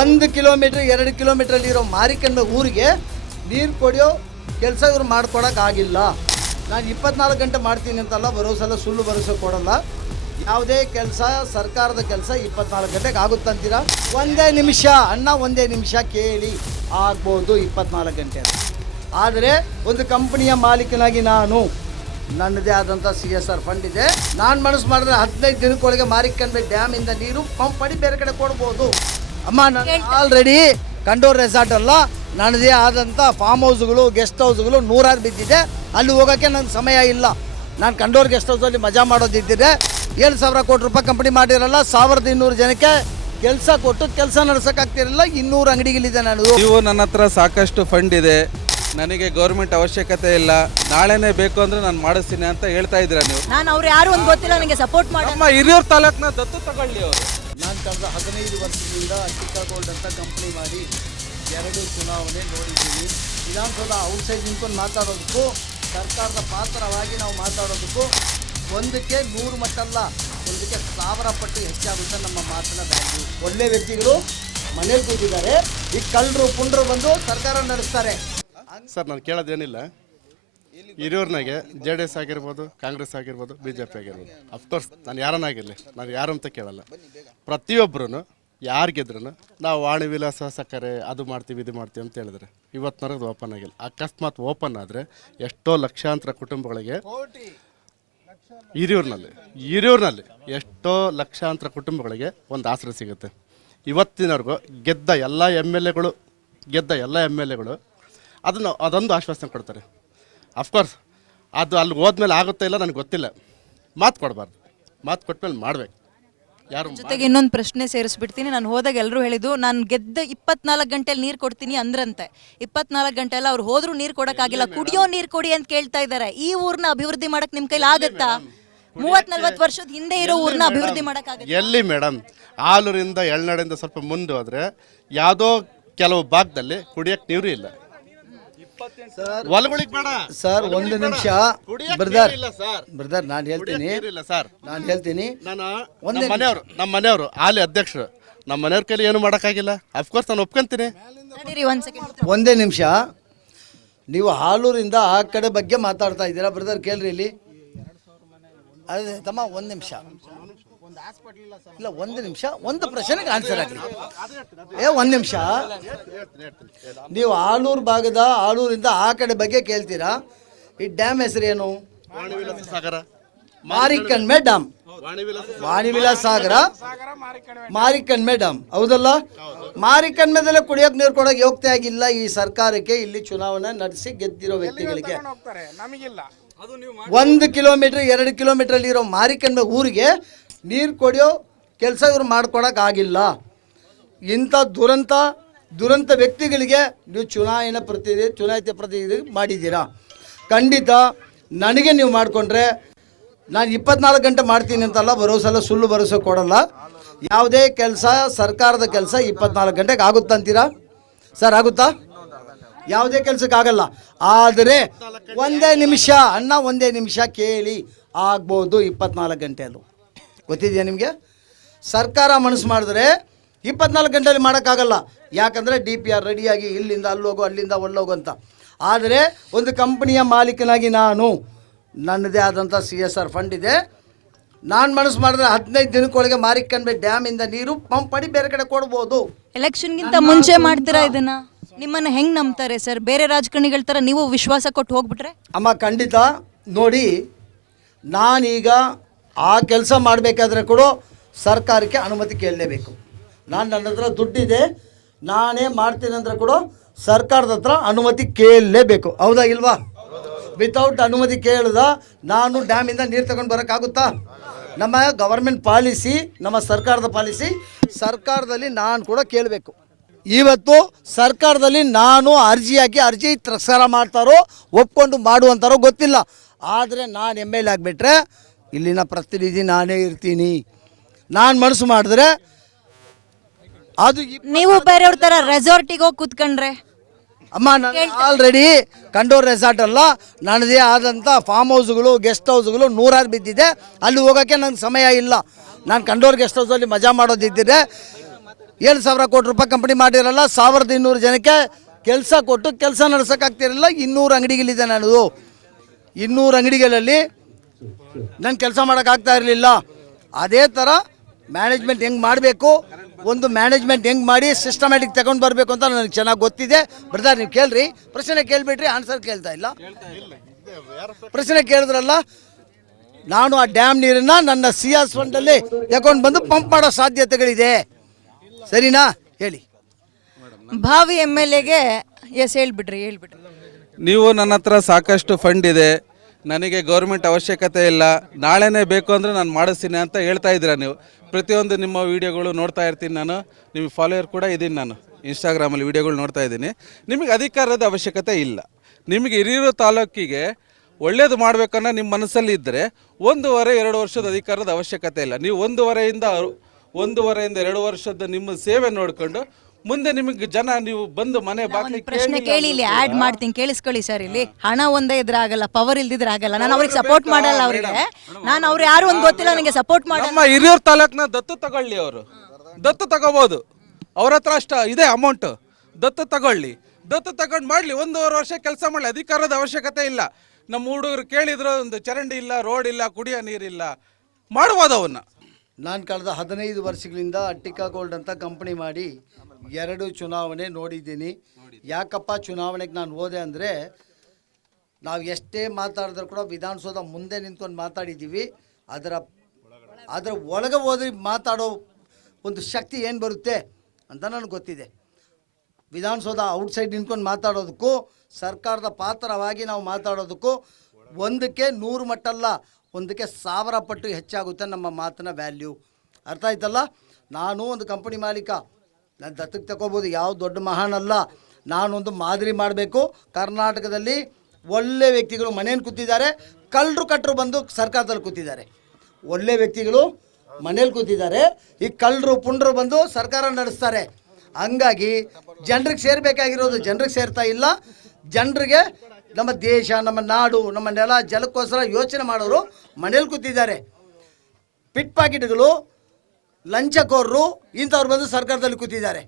1 kilometre 2 kilometre ಇರೋ ಮಾರಿಕಂಡ ಊರಿಗೆ ನೀರು ಕೊಡೋ ಕೆಲಸ ಇವ್ರು ಮಾಡ್ಕೊಡೋಕ್ಕಾಗಿಲ್ಲ. ನಾನು 24 ಗಂಟೆ ಮಾಡ್ತೀನಿ ಅಂತಲ್ಲ, ಬರೋ ಸಲ ಸುಳ್ಳು ಭರವಸೆ ಕೊಡಲ್ಲ. ಯಾವುದೇ ಕೆಲಸ ಸರ್ಕಾರದ ಕೆಲಸ 24 ಗಂಟೆಗೆ ಆಗುತ್ತಂತೀರಾ? ಒಂದೇ ನಿಮಿಷ ಅಣ್ಣ, ಒಂದೇ ನಿಮಿಷ ಕೇಳಿ, ಆಗ್ಬೋದು 24 ಗಂಟೆ. ಆದರೆ ಒಂದು ಕಂಪನಿಯ ಮಾಲೀಕನಾಗಿ ನಾನು, ನನ್ನದೇ ಆದಂಥ CSR ಫಂಡ್ ಇದೆ. ನಾನು ಮನಸ್ಸು ಮಾಡಿದ್ರೆ 15 ದಿನಕ್ಕೊಳಗೆ ಮಾರಿಕಂಡ ಡ್ಯಾಮಿಂದ ನೀರು ಪಂಪ್ ಮಾಡಿ ಬೇರೆ ಕಡೆ ಕೊಡ್ಬೋದು. ಅಮ್ಮ, ನಾನು ಆಲ್ರೆಡಿ ಕಂಡೋರ್ ರೆಸಾರ್ಟ್ ಅಲ್ಲ, ನನ್ನದೇ ಆದಂಥ ಫಾರ್ಮ್ ಹೌಸ್ಗಳು, ಗೆಸ್ಟ್ ಹೌಸ್ಗಳು 100 ಬಿದ್ದಿದೆ. ಅಲ್ಲಿ ಹೋಗೋಕ್ಕೆ ನನಗೆ ಸಮಯ ಇಲ್ಲ. ನಾನು ಕಂಡೋರ್ ಗೆಸ್ಟ್ ಹೌಸಲ್ಲಿ ಮಜಾ ಮಾಡೋದಿದ್ದಿದೆ. 7,000 ಕೋಟಿ ರೂಪಾಯಿ ಕಂಪನಿ ಮಾಡಿರಲ್ಲ, 1200 ಜನಕ್ಕೆ ಕೆಲಸ ಕೊಟ್ಟು ಕೆಲಸ ನಡೆಸೋಕ್ಕಾಗ್ತಿರಲ್ಲ. 200 ಅಂಗಡಿಗಳಿದೆ. ನೀವು ನನ್ನ ಹತ್ರ ಸಾಕಷ್ಟು ಫಂಡ್ ಇದೆ, ನನಗೆ ಗೌರ್ಮೆಂಟ್ ಅವಶ್ಯಕತೆ ಇಲ್ಲ, ನಾಳೆನೇ ಬೇಕು ಅಂದ್ರೆ ನಾನು ಮಾಡಿಸ್ತೀನಿ ಅಂತ ಹೇಳ್ತಾ ಇದ್ದೀರಾ ನೀವು. ನಾನು ಅವ್ರು ಯಾರು ಒಂದು ಗೊತ್ತಿಲ್ಲ, ನನಗೆ ಸಪೋರ್ಟ್ ಮಾಡಿ. ನಮ್ಮ ಹಿರಿಯೂರು ತಾಲೂಕನ್ನ ದತ್ತು ತಗೊಳ್ಳಿ ಅವರು. ನಾನು ಕಳೆದ 15 ವರ್ಷದಿಂದ ಚಿಕ್ಕ ಗೋಲ್ಡ್ ಅಂತ ಕಂಪ್ನಿ ಮಾಡಿ 2 ಚುನಾವಣೆ ನೋಡಿದ್ದೀವಿ. ವಿಧಾನಸೌಧ ಔಟ್ಸೈಡ್ ನಿಂತ್ಕೊಂಡು ಮಾತಾಡೋದಕ್ಕೂ ಸರ್ಕಾರದ ಪಾತ್ರವಾಗಿ ನಾವು ಮಾತಾಡೋದಕ್ಕೂ ಒಂದಕ್ಕೆ 100 ಮಟ್ಟಲ್ಲ, ಒಂದಕ್ಕೆ 1000 ಪಟ್ಟು ಹೆಚ್ಚಾಗುತ್ತೆ ನಮ್ಮ ಮಾತಿನ ವ್ಯಾಲ್ಯೂ. ಒಳ್ಳೆ ವ್ಯಕ್ತಿಗಳು ಮನೇಲಿ ಕೂತಿದ್ದಾರೆ, ಈ ಕಳ್ಳರು ಪುಂಡ್ರು ಬಂದು ಸರ್ಕಾರ ನಡೆಸ್ತಾರೆ. ಸರ್, ನಾನು ಕೇಳೋದೇನಿಲ್ಲ. ಹಿರಿಯೂರಿನಾಗೆ JDS ಆಗಿರ್ಬೋದು, ಕಾಂಗ್ರೆಸ್ ಆಗಿರ್ಬೋದು, BJP ಆಗಿರ್ಬೋದು, ಅಫ್ಕೋರ್ಸ್ ನಾನು ಯಾರನ್ನಾಗಿರಲಿ, ನಾನು ಯಾರು ಅಂತ ಕೇಳಲ್ಲ. ಪ್ರತಿಯೊಬ್ಬರೂ ಯಾರು ಗೆದ್ರೂ ನಾವು ವಾಣಿ ವಿಲಾಸ ಸಕ್ಕರೆ ಅದು ಮಾಡ್ತೀವಿ ಇದು ಮಾಡ್ತೀವಿ ಅಂತ ಹೇಳಿದ್ರೆ ಇವತ್ತಿನವರೆಗೂ ಓಪನ್ ಆಗಿಲ್ಲ. ಅಕಸ್ಮಾತ್ ಓಪನ್ ಆದರೆ ಎಷ್ಟೋ ಲಕ್ಷಾಂತರ ಕುಟುಂಬಗಳಿಗೆ ಹಿರಿಯೂರಿನಲ್ಲಿ ಎಷ್ಟೋ ಲಕ್ಷಾಂತರ ಕುಟುಂಬಗಳಿಗೆ ಒಂದು ಆಸರೆ ಸಿಗುತ್ತೆ. ಇವತ್ತಿನವರೆಗೂ ಗೆದ್ದ ಎಲ್ಲ ಎಮ್ ಎಲ್ ಎಗಳು ಅದೊಂದು ಆಶ್ವಾಸನೆ ಕೊಡ್ತಾರೆ. ಅಫ್ಕೋರ್ಸ್ ಅದು ಅಲ್ಲಿ ಹೋದ್ಮೇಲೆ ಆಗುತ್ತಾ ಇಲ್ಲ ನನಗೆ ಗೊತ್ತಿಲ್ಲ. ಮಾತು ಕೊಡಬಾರ್ದು, ಮಾತು ಕೊಟ್ಮೇಲೆ ಮಾಡಬೇಕು. ಯಾರು ಜೊತೆಗೆ ಇನ್ನೊಂದು ಪ್ರಶ್ನೆ ಸೇರಿಸ್ಬಿಡ್ತೀನಿ. ನಾನು ಹೋದಾಗ ಎಲ್ಲರೂ ಹೇಳಿದ್ದು, ನಾನು ಗೆದ್ದ 24 ಗಂಟೆಯಲ್ಲಿ ನೀರು ಕೊಡ್ತೀನಿ ಅಂದ್ರಂತೆ. 24 ಗಂಟೆ ಎಲ್ಲ ಅವ್ರು ಹೋದ್ರೂ ನೀರು ಕೊಡೋಕ್ಕಾಗಿಲ್ಲ. ಕುಡಿಯೋ ನೀರು ಕೊಡಿ ಅಂತ ಕೇಳ್ತಾ ಇದ್ದಾರೆ. ಈ ಊರನ್ನ ಅಭಿವೃದ್ಧಿ ಮಾಡಕ್ ನಿಮ್ ಕೈಲಿ ಆಗುತ್ತಾ? 30-40 ವರ್ಷದ ಹಿಂದೆ ಇರೋ ಊರನ್ನ ಅಭಿವೃದ್ಧಿ ಮಾಡಕ್ಕಾಗುತ್ತೆ ಎಲ್ಲಿ ಮೇಡಮ್? ಆಲೂರಿಂದ ಎಳ್ನಾಡಿಂದ ಸ್ವಲ್ಪ ಮುಂದೆ ಹೋದ್ರೆ ಯಾವುದೋ ಕೆಲವು ಭಾಗದಲ್ಲಿ ಕುಡಿಯಕ್ಕೆ ನೀರು ಇಲ್ಲ. ಸರ್, ಒಂದು ನಿಮಿಷ ಬ್ರದರ್, ನಾನು ಹೇಳ್ತೀನಿ. ನಮ್ಮ ಮನೆಯವರು ಹಾಲಿ ಅಧ್ಯಕ್ಷರು, ನಮ್ಮ ಮನೆಯವ್ರ ಕೈಲಿ ಏನು ಮಾಡೋಕ್ಕಾಗಿಲ್ಲ. ಅಫ್ಕೋರ್ಸ್ ನಾನು ಒಪ್ಕೊಂತೀನಿ. ಒಂದೇ ನಿಮಿಷ. ನೀವು ಹಾಲೂರಿಂದ ಆ ಕಡೆ ಬಗ್ಗೆ ಮಾತಾಡ್ತಾ ಇದ್ದೀರಾ ಬ್ರದರ್, ಕೇಳ್ರಿ ಇಲ್ಲಿ. ಅದೇ ತಮ್ಮ, ಒಂದು ನಿಮಿಷ ಇಲ್ಲ, ಒಂದು ನಿಮಿಷ, ಒಂದು ಪ್ರಶ್ನೆಗೆ ಆನ್ಸರ್ ಆಗಲಿ. ಒಂದು ನಿಮಿಷ. ನೀವು ಆಲೂರಿಂದ ಆ ಕಡೆ ಬಗ್ಗೆ ಕೇಳ್ತೀರಾ. ಈ ಡ್ಯಾಮ್ ಹೆಸರೇನು? ಮಾರಿಕಣ್ಮೆ ಡ್ಯಾಮ್. ವಾಣಿವಿಲಾಸ ಸಾಗರ, ಮಾರಿಕಣ್ಮೆ ಡ್ಯಾಮ್, ಹೌದಲ್ಲ? ಮಾರಿಕಣ್ಮೆದಲ್ಲೇ ಕುಡಿಯೋಕೆ ನೀರು ಕೊಡೋಕೆ ಯೋಗ್ಯತೆ ಆಗಿಲ್ಲ ಈ ಸರ್ಕಾರಕ್ಕೆ. ಇಲ್ಲಿ ಚುನಾವಣೆ ನಡೆಸಿ ಗೆದ್ದಿರೋ ವ್ಯಕ್ತಿಗಳಿಗೆ 1 ಕಿಲೋಮೀಟರ್ 2 ಕಿಲೋಮೀಟರ್ ಇರೋ ಮಾರಿಕಣ್ಮೆ ಊರಿಗೆ ನೀರು ಕೊಡೋ ಕೆಲಸ ಇವ್ರು ಮಾಡ್ಕೊಡೋಕ್ಕಾಗಿಲ್ಲ. ಇಂಥ ದುರಂತ ವ್ಯಕ್ತಿಗಳಿಗೆ ನೀವು ಚುನಾಯಿತ ಪ್ರತಿನಿಧಿ ಮಾಡಿದ್ದೀರಾ. ಖಂಡಿತ ನನಗೆ ನೀವು ಮಾಡಿಕೊಂಡ್ರೆ ನಾನು 24 ಗಂಟೆ ಮಾಡ್ತೀನಿ ಅಂತಲ್ಲ, ಬರೋ ಸಲ ಸುಳ್ಳು ಭರವಸೆ ಕೊಡಲ್ಲ. ಯಾವುದೇ ಕೆಲಸ ಸರ್ಕಾರದ ಕೆಲಸ 24 ಗಂಟೆಗೆ ಆಗುತ್ತಂತೀರಾ? ಸರ್, ಆಗುತ್ತಾ? ಯಾವುದೇ ಕೆಲಸಕ್ಕಾಗಲ್ಲ. ಆದರೆ ಒಂದೇ ನಿಮಿಷ ಅಣ್ಣ, ಒಂದೇ ನಿಮಿಷ ಕೇಳಿ, ಆಗ್ಬೋದು 24 ಗಂಟೆಯಲ್ಲೂ. ಗೊತ್ತಿದೆಯಾ ನಿಮಗೆ? ಸರ್ಕಾರ ಮನಸ್ಸು ಮಾಡಿದ್ರೆ 24 ಗಂಟೆಯಲ್ಲಿ ಮಾಡೋಕ್ಕಾಗಲ್ಲ. ಯಾಕಂದರೆ DPR ರೆಡಿಯಾಗಿ ಇಲ್ಲಿಂದ ಅಲ್ಲೋಗು, ಅಲ್ಲಿಂದ ಒಳ್ಳೋಗು ಅಂತ. ಆದರೆ ಒಂದು ಕಂಪನಿಯ ಮಾಲೀಕನಾಗಿ ನಾನು, ನನ್ನದೇ ಆದಂಥ CSR ಫಂಡ್ ಇದೆ. ನಾನು ಮನಸ್ಸು ಮಾಡಿದ್ರೆ 15 ದಿನಕ್ಕೊಳಗೆ ಮಾರಿಕಂಡ ಡ್ಯಾಮಿಂದ ನೀರು ಪಂಪ್ ಮಾಡಿ ಬೇರೆ ಕಡೆ ಕೊಡ್ಬೋದು. ಎಲೆಕ್ಷನ್ಗಿಂತ ಮುಂಚೆ ಮಾಡ್ತೀರಾ ಇದನ್ನ? ನಿಮ್ಮನ್ನ ಹೆಂಗ್ ನಂಬ್ತಾರೆ ಸರ್? ಬೇರೆ ರಾಜಕಾರಣಿಗಳ ಥರ ನೀವು ವಿಶ್ವಾಸ ಕೊಟ್ಟು ಹೋಗ್ಬಿಟ್ರೆ? ಅಮ್ಮ, ಖಂಡಿತ. ನೋಡಿ, ನಾನೀಗ ಆ ಕೆಲಸ ಮಾಡಬೇಕಾದ್ರೆ ಕೂಡ ಸರ್ಕಾರಕ್ಕೆ ಅನುಮತಿ ಕೇಳಲೇಬೇಕು. ನನ್ನ ಹತ್ರ ದುಡ್ಡಿದೆ, ನಾನೇ ಮಾಡ್ತೀನಿ ಅಂದ್ರೆ ಕೂಡ ಸರ್ಕಾರದ ಹತ್ರ ಅನುಮತಿ ಕೇಳಲೇಬೇಕು. ಹೌದಾ ಇಲ್ವಾ? ವಿತೌಟ್ ಅನುಮತಿ ಕೇಳಿದ ನಾನು ಡ್ಯಾಮಿಂದ ನೀರು ತಗೊಂಡು ಬರೋಕ್ಕಾಗುತ್ತಾ? ನಮ್ಮ ಗವರ್ಮೆಂಟ್ ಪಾಲಿಸಿ, ನಮ್ಮ ಸರ್ಕಾರದ ಪಾಲಿಸಿ, ಸರ್ಕಾರದಲ್ಲಿ ನಾನು ಕೂಡ ಕೇಳಬೇಕು. ಇವತ್ತು ಸರ್ಕಾರದಲ್ಲಿ ನಾನು ಅರ್ಜಿ ಹಾಕಿ ಅರ್ಜಿ ತಿರಸ್ಕಾರ ಮಾಡ್ತಾರೋ ಒಪ್ಕೊಂಡು ಮಾಡುವಂತಾರೋ ಗೊತ್ತಿಲ್ಲ. ಆದರೆ ನಾನು MLA ಆಗಿಬಿಟ್ರೆ ಇಲ್ಲಿನ ಪ್ರತಿನಿಧಿ ನಾನೇ ಇರ್ತೀನಿ. ನಾನು ಮನಸ್ಸು ಮಾಡಿದ್ರೆ ಅದು ನೀವು ಬೇರೆಯವ್ರ ಥರ ರೆಸಾರ್ಟಿಗೆ ಹೋಗಿ ಕೂತ್ಕೊಂಡ್ರೆ? ಅಮ್ಮ, ನಾನು ಆಲ್ರೆಡಿ ಕಂಡೋರ್ ರೆಸಾರ್ಟ್ ಅಲ್ಲ, ನನ್ನದೇ ಆದಂಥ ಫಾರ್ಮ್ ಹೌಸ್ಗಳು, ಗೆಸ್ಟ್ ಹೌಸ್ಗಳು 100 ಬಿದ್ದಿದೆ. ಅಲ್ಲಿ ಹೋಗೋಕ್ಕೆ ನನಗೆ ಸಮಯ ಇಲ್ಲ. ನಾನು ಕಂಡೋರ್ ಗೆಸ್ಟ್ ಹೌಸಲ್ಲಿ ಮಜಾ ಮಾಡೋದಿದ್ದರೆ 7,000 ಕೋಟಿ ರೂಪಾಯಿ ಕಂಪನಿ ಮಾಡಿರಲ್ಲ, 1,200 ಜನಕ್ಕೆ ಕೆಲಸ ಕೊಟ್ಟು ಕೆಲಸ ನಡೆಸೋಕ್ಕಾಗ್ತಿರಲಿಲ್ಲ. 200 ಅಂಗಡಿಗಳಿದೆ ನನ್ನದು. 200 ಅಂಗಡಿಗಳಲ್ಲಿ ನಾನು ಕೆಲಸ ಮಾಡೋಕ್ಕಾಗ್ತಾ ಇರಲಿಲ್ಲ. ಅದೇ ಥರ ಮ್ಯಾನೇಜ್ಮೆಂಟ್ ಹೆಂಗೆ ಮಾಡಬೇಕು, ಒಂದು ಮ್ಯಾನೇಜ್ಮೆಂಟ್ ಹೆಂಗೆ ಮಾಡಿ ಸಿಸ್ಟಮ್ಯಾಟಿಕ್ ತಗೊಂಡು ಬರಬೇಕು ಅಂತ ನನಗೆ ಚೆನ್ನಾಗಿ ಗೊತ್ತಿದೆ. ಬ್ರದರ್, ನೀವು ಕೇಳ್ರಿ, ಪ್ರಶ್ನೆ ಕೇಳಿಬಿಟ್ರಿ, ಆನ್ಸರ್ ಕೇಳ್ತಾ ಇಲ್ಲ. ಪ್ರಶ್ನೆ ಕೇಳಿದ್ರಲ್ಲ, ನಾನು ಆ ಡ್ಯಾಮ್ ನೀರನ್ನು ನನ್ನ CR ಫಂಡಲ್ಲಿ ತಗೊಂಡು ಬಂದು ಪಂಪ್ ಮಾಡೋ ಸಾಧ್ಯತೆಗಳಿದೆ. ಸರಿನಾ? ಹೇಳಿ. ಭಾವಿ MLAಗೆ ಎಸ್ ಹೇಳ್ಬಿಡ್ರಿ. ನೀವು ನನ್ನ ಹತ್ರ ಸಾಕಷ್ಟು ಫಂಡ್ ಇದೆ, ನನಗೆ ಗೌರ್ಮೆಂಟ್ ಅವಶ್ಯಕತೆ ಇಲ್ಲ, ನಾಳೆನೇ ಬೇಕು ಅಂದರೆ ನಾನು ಮಾಡಿಸ್ತೀನಿ ಅಂತ ಹೇಳ್ತಾ ಇದ್ದೀರಾ ನೀವು. ಪ್ರತಿಯೊಂದು ನಿಮ್ಮ ವೀಡಿಯೋಗಳು ನೋಡ್ತಾ ಇರ್ತೀನಿ ನಾನು, ನಿಮಗೆ ಫಾಲೋಯರ್ ಕೂಡ ಇದ್ದೀನಿ. ನಾನು ಇನ್ಸ್ಟಾಗ್ರಾಮಲ್ಲಿ ವೀಡಿಯೋಗಳು ನೋಡ್ತಾ ಇದ್ದೀನಿ. ನಿಮಗೆ ಅಧಿಕಾರದ ಅವಶ್ಯಕತೆ ಇಲ್ಲ. ನಿಮಗೆ ಹಿರಿಯೂರು ತಾಲೂಕಿಗೆ ಒಳ್ಳೇದು ಮಾಡಬೇಕನ್ನೋ ನಿಮ್ಮ ಮನಸ್ಸಲ್ಲಿ ಇದ್ದರೆ 1.5-2 ವರ್ಷದ ಅಧಿಕಾರದ ಅವಶ್ಯಕತೆ ಇಲ್ಲ. ನೀವು 1.5ರಿಂದ 2 ವರ್ಷದ ನಿಮ್ಮ ಸೇವೆ ನೋಡಿಕೊಂಡು ಮುಂದೆ ನಿಮಗೆ ಜನ ನೀವು ಬಂದು ಮನೆ ಬಾಗಿಲು ಪ್ರಶ್ನೆ ಕೇಳಿ, ಇಲ್ಲಿ ಆಡ್ ಮಾಡ್ತೀನಿ, ಕೇಳಿಸ್ಕೊಳ್ಳಿ ಸರ್. ಇಲ್ಲಿ ಹಣ ಒಂದೇ ಇದ್ರೆ ಆಗಲ್ಲ, ಪವರ್ ಇಲ್ದಿದ್ರೆ ಆಗಲ್ಲ. ನಾನು ಅವ್ರಿಗೆ ಸಪೋರ್ಟ್ ಮಾಡಲ್ಲ. ಅವರಿಗೆ ನಾನು ಅವ್ರು ಯಾರು ಒಂದು ಗೊತ್ತಿಲ್ಲ, ನನಗೆ ಸಪೋರ್ಟ್ ಮಾಡಲ್ಲ. ನಮ್ಮ ಹಿರಿಯೂರು ತಾಲೂಕನ್ನ ದತ್ತು ತಗೊಳ್ಳಿ, ಅವರು ದತ್ತು ತಗೋಬಹುದು. ಅವ್ರ ಹತ್ರ ಅಷ್ಟ ಇದೆ ಅಮೌಂಟ್, ದತ್ತು ತಗೊಳ್ಳಿ. ದತ್ತು ತಗೊಂಡು ಮಾಡಲಿ, 1.5 ವರ್ಷ ಕೆಲಸ ಮಾಡಲಿ. ಅಧಿಕಾರದ ಅವಶ್ಯಕತೆ ಇಲ್ಲ. ನಮ್ಮ ಹುಡುಗರು ಕೇಳಿದ್ರು, ಒಂದು ಚರಂಡಿ ಇಲ್ಲ, ರೋಡ್ ಇಲ್ಲ, ಕುಡಿಯೋ ನೀರಿಲ್ಲ, ಮಾಡ್ಬೋದು ಅವನ್ನ. ನಾನು ಕಳೆದ 15 ವರ್ಷಗಳಿಂದ ಅಟ್ಟಿಕಾ ಗೋಲ್ಡ್ ಅಂತ ಕಂಪನಿ ಮಾಡಿ 2 ಚುನಾವಣೆ ನೋಡಿದ್ದೀನಿ. ಯಾಕಪ್ಪ ಚುನಾವಣೆಗೆ ನಾನು ಹೋದೆ ಅಂದರೆ, ನಾವು ಎಷ್ಟೇ ಮಾತಾಡಿದ್ರು ಕೂಡ ವಿಧಾನಸೌಧ ಮುಂದೆ ನಿಂತ್ಕೊಂಡು ಮಾತಾಡಿದ್ದೀವಿ. ಅದರ ಒಳಗೆ ಹೋದ್ರೆ ಮಾತಾಡೋ ಒಂದು ಶಕ್ತಿ ಏನು ಬರುತ್ತೆ ಅಂತ ನನಗೆ ಗೊತ್ತಿದೆ. ವಿಧಾನಸೌಧ ಔಟ್ಸೈಡ್ ನಿಂತ್ಕೊಂಡು ಮಾತಾಡೋದಕ್ಕೂ ಸರ್ಕಾರದ ಪಾತ್ರವಾಗಿ ನಾವು ಮಾತಾಡೋದಕ್ಕೂ ಒಂದಕ್ಕೆ 100 ಮಟ್ಟಲ್ಲ, ಒಂದಕ್ಕೆ 1000 ಪಟ್ಟು ಹೆಚ್ಚಾಗುತ್ತೆ ನಮ್ಮ ಮಾತಿನ ವ್ಯಾಲ್ಯೂ. ಅರ್ಥ ಆಯ್ತಲ್ಲ? ನಾನು ಒಂದು ಕಂಪನಿ ಮಾಲೀಕ, ನಾನು ದತ್ತಕ್ಕೆ ತಗೋಬೋದು, ಯಾವ ದೊಡ್ಡ ಮಹಾನಲ್ಲ. ನಾನೊಂದು ಮಾದರಿ ಮಾಡಬೇಕು. ಕರ್ನಾಟಕದಲ್ಲಿ ಒಳ್ಳೆ ವ್ಯಕ್ತಿಗಳು ಮನೇಲಿ ಕೂತಿದ್ದಾರೆ, ಕಳ್ಳರು ಕಟ್ಟರು ಬಂದು ಸರ್ಕಾರದಲ್ಲಿ ಕೂತಿದ್ದಾರೆ. ಒಳ್ಳೆ ವ್ಯಕ್ತಿಗಳು ಮನೇಲಿ ಕೂತಿದ್ದಾರೆ, ಈ ಕಳ್ಳರು ಪುಂಡ್ರು ಬಂದು ಸರ್ಕಾರ ನಡೆಸ್ತಾರೆ. ಹಂಗಾಗಿ ಜನರಿಗೆ ಸೇರಬೇಕಾಗಿರೋದು ಜನರಿಗೆ ಸೇರ್ತಾ ಇಲ್ಲ. ಜನರಿಗೆ ನಮ್ಮ ದೇಶ, ನಮ್ಮ ನಾಡು, ನಮ್ಮ ನೆಲ ಜಲಕ್ಕೋಸ್ಕರ ಯೋಚನೆ ಮಾಡೋರು ಮನೇಲಿ ಕೂತಿದ್ದಾರೆ. ಪಿಟ್ ಪಾಕೆಟ್ಗಳು, ಲಂಚಕೋರರು ಇಂಥವ್ರು ಬಂದು ಸರ್ಕಾರದಲ್ಲಿ ಕೂತಿದ್ದಾರೆ.